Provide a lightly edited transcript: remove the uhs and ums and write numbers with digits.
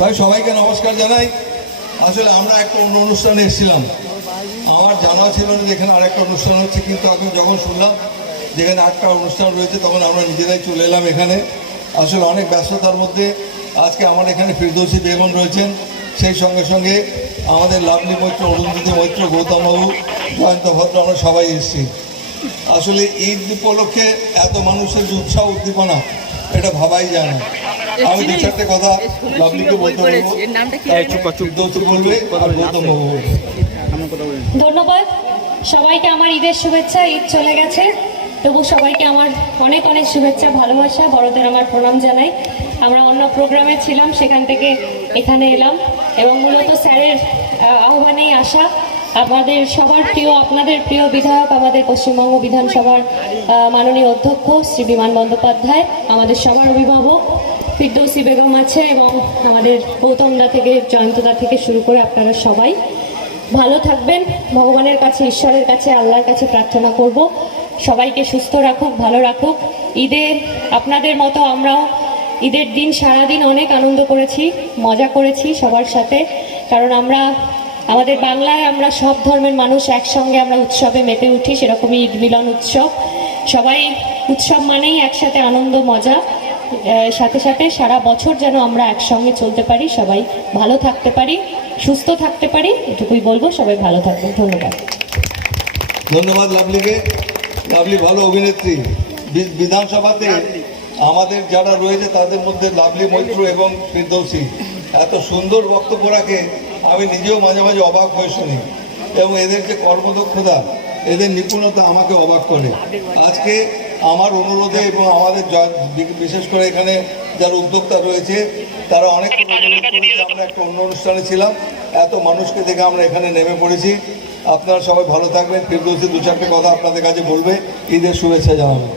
ভাই সবাইকে নমস্কার জানাই। আসলে আমরা একটা অন্য অনুষ্ঠানে এসেছিলাম, আমার জানা ছিল না যেখানে আরেকটা অনুষ্ঠান হচ্ছে, কিন্তু এখন যখন শুনলাম যেখানে একটা অনুষ্ঠান রয়েছে তখন আমরা নিজেরাই চলে এলাম এখানে। আসলে অনেক ব্যস্ততার মধ্যে আজকে আমার এখানে ফিরদৌসী বেগম রয়েছেন, সেই সঙ্গে সঙ্গে আমাদের লাভলি মৈত্র, অরুন্ধতী মৈত্র, গৌতমবাবু, জয়ন্ত ভদ্র, আমরা সবাই এসেছি। আসলে ঈদ উপলক্ষে এত মানুষের যে উৎসাহ উদ্দীপনা এটা ভাবাই যায় না। আমি দু চারটে কথা লাভলিকে বলতে বলবো, ফিরদৌসী বলবে আর গৌতমবাবু বলবে। ধন্যবাদ সবাইকে, আমার ঈদের শুভেচ্ছা। ঈদ চলে গেছে, তবু সবাইকে আমার অনেক অনেক শুভেচ্ছা, ভালোবাসা, বড়দের আমার প্রণাম জানাই। আমরা অন্য প্রোগ্রামে ছিলাম, সেখান থেকে এখানে এলাম এবং মূলত স্যারের আহ্বানেই আসা। আমাদের সবার প্রিয়, আপনাদের প্রিয় বিধায়ক, আমাদের পশ্চিমবঙ্গ বিধানসভার মাননীয় অধ্যক্ষ শ্রী বিমান বন্দ্যোপাধ্যায়, আমাদের সবার অভিভাবক ফিরদৌসী বেগম আছে এবং আমাদের গৌতমদা থেকে, জয়ন্তদা থেকে শুরু করে আপনারা সবাই ভালো থাকবেন। ভগবানের কাছে, ঈশ্বরের কাছে, আল্লাহর কাছে প্রার্থনা করব সবাইকে সুস্থ রাখুক, ভালো রাখুক। ঈদের আপনাদের মতো আমরাও ঈদের দিন সারাদিন অনেক আনন্দ করেছি, মজা করেছি সবার সাথে, কারণ আমাদের বাংলায় আমরা সব ধর্মের মানুষ একসঙ্গে আমরা উৎসবে মেতে উঠি, সেরকমই ঈদ মিলন উৎসব। সবাই উৎসব মানেই একসাথে আনন্দ, মজা, সাথে সাথে সারা বছর যেন আমরা একসঙ্গে চলতে পারি, সবাই ভালো থাকতে পারি, সুস্থ থাকতে পারি, এটুকুই বলবো। সবাই ভালো থাকবেন, ধন্যবাদ। ধন্যবাদ লাভলিকে। লাভলি ভালো অভিনেত্রী। বিধানসভাতে আমাদের যারা রয়েছে তাদের মধ্যে লাভলি মৈত্র এবং ফিরদৌসী এত সুন্দর বক্তব্য রাখে, আমি নিজেও মাঝে মাঝে অবাক হয়ে শুনি, এবং এদের যে কর্মদক্ষতা, এদের নিপুণতা আমাকে অবাক করে। আজকে আমার অনুরোধে এবং আমাদের বিশেষ করে এখানে যারা উদ্যোক্তা রয়েছে তারা অনেক আমরা একটা অন্য অনুষ্ঠানে ছিলাম, এত মানুষকে দেখে আমরা এখানে নেমে পড়েছি। আপনারা সবাই ভালো থাকবেন। ফিরদৌসী দু চারটে কথা আপনাদের কাছে বলবে, ঈদের শুভেচ্ছা জানাবেন।